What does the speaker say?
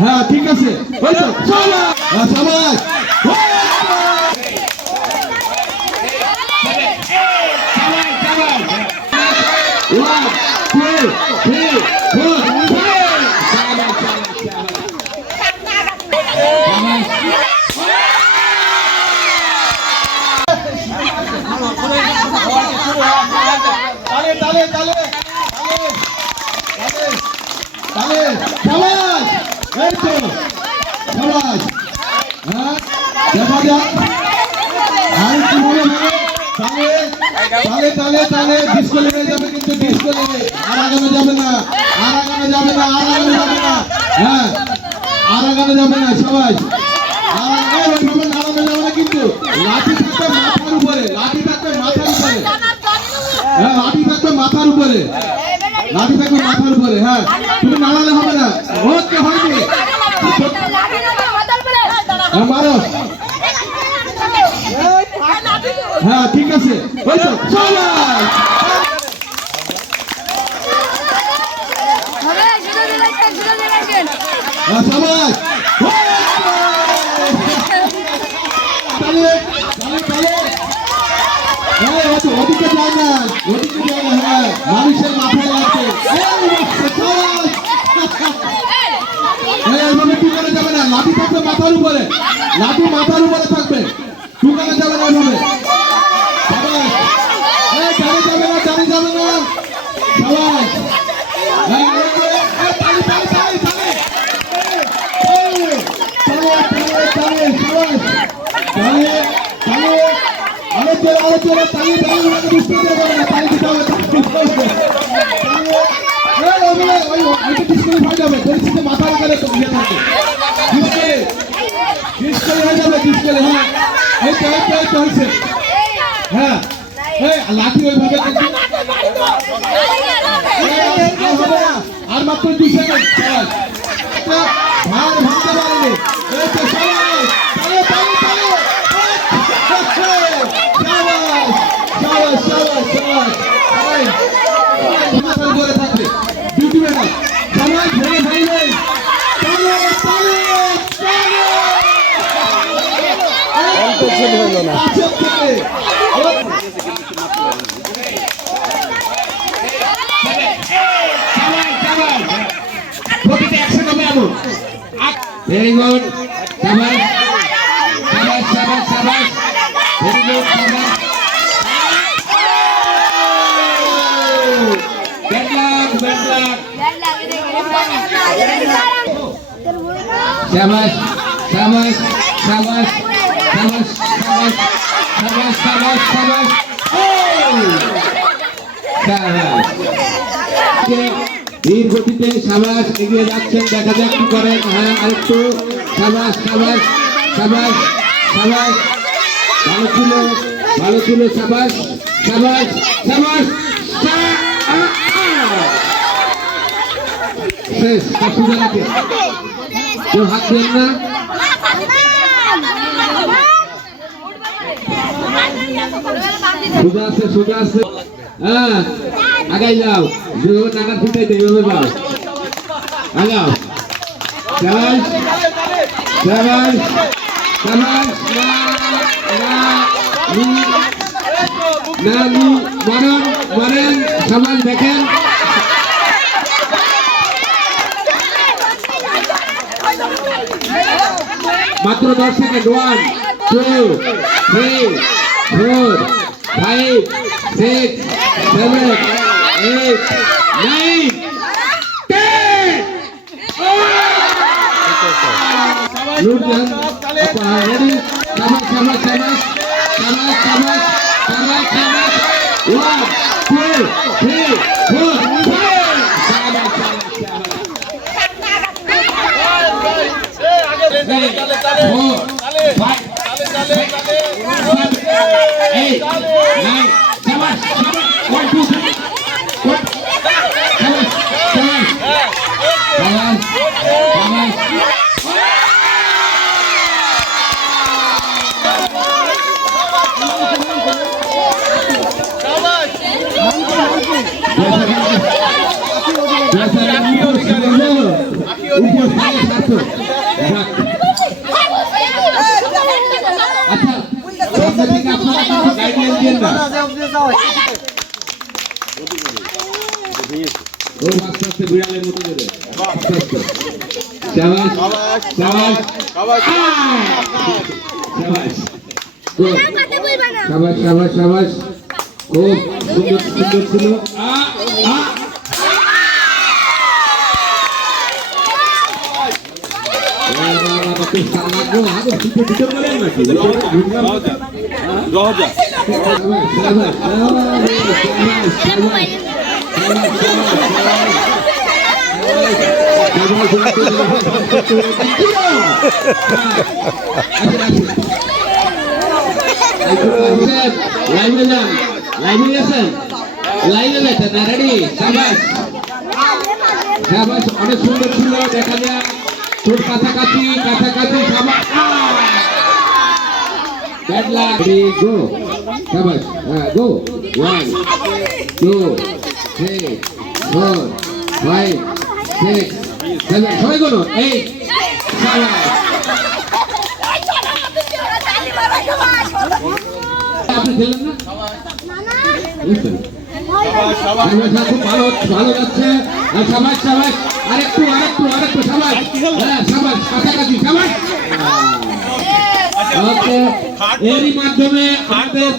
হ্যাঁ ঠিক আছে ওই তো সবাই তালে তালে তালে সবাই এই তো সবাই হ্যাঁ দেখা যাক আর কি বলে তালে তালে তালে তালে ডিস্কো লেগে যাবে কিন্তু ডিস্কো লেগে আর আগানো যাবে না আর আগানো যাবে না আর আগানো যাবে না হ্যাঁ আর আগানো যাবে না সবাই আর আগানো যাবে না কিন্তু লাঠি থাকবে মাথার উপরে লাঠি থাকবে মাথার উপরে হ্যাঁ লাঠি থাকবে মাথার উপরে লাঠি থাকবে মাথার উপরে হ্যাঁ তুমি নাড়ালে হবে না ওকে হয়নি মারো হ্যাঁ ঠিক আছে ওই তো সবাই সবাই ওদিকে যায় না ওদিকে যায় না হ্যাঁ মানুষের মাথায় লাগছে এইভাবে টুকানো যাবে না লাঠি থাকবে মাথার উপরে লাঠি মাথার উপরে থাকবে টুকানো যাবে না এইভাবে সবাই জানি যাবে না জানি যাবে না সবাই মাথার উপরে হ্যাঁ লাঠি ওইভাবে আর মাত্র 2 সেকেন্ড ভাঙতে পারেনি মাথার উপরে থাকবে দিবে না সবাই ভেঙে ফেলবে very good shabash shabash shabash shabash very good shabash bad luck shabash shabash shabash shabash shabash shabash shabash shabash ধীর গতিতে সাবাস এগিয়ে যাচ্ছেন দেখা যাক কি করেন হ্যাঁ আরেকটু সাবাস সাবাস সাবাস সাবাস ভালো ছিল সাবাস সাবাস সাবাস শেষ সুজা রাখে কেউ হাত দেন না সোজা আছে হ্যাঁ আগাই যাও যেভাবে টাকা ফুটাইতে এইভাবে যাও আগাও সাবাস সাবাস সাবাস মরেন সাবাস দেখেন মাত্র 10 সেকেন্ড 1 2 3 4 5 6 7 8 9 10 লুট যান রেডি সাবাস সাবাস সাবাস সাবাস সাবাস সাবাস সাবাস 1 2 3 4 উপর সার্থক। যাক। আচ্ছা সামনের দিকে আপনারা কিছু গাইডলাইন দিন না। ও আস্তে আস্তে বিড়ালের মতো করে আস্তে আস্তে। শাবাশ শাবাশ শাবাশ শাবাশ গুড শাবাশ শাবাশ শাবাশ খুব সুন্দর সুন্দর ছিল। লাইনে যান, লাইনে গেছেন, লাইনে গেছেন না, রেডি? শাবাশ শাবাশ, অনেক সুন্দর ছিল। দেখা যায় তোর কাছাকাছি কাছাকাছি। শাবাশ ব্যাড লাক। Ready go. শাবাশ হ্যাঁ গো। 1 2 3 4 5 6 7 সবাই গুনো 8 শাবাশ। আপনি খেলেন না? খুব ভালো ভালো যাচ্ছে। শাবাশ শাবাশ, আরেকটু আরেকটু আরেকটু। শাবাশ হ্যাঁ শাবাশ, কাছাকাছি। শাবাশ। ওকে, এরই মাধ্যমে আমাদের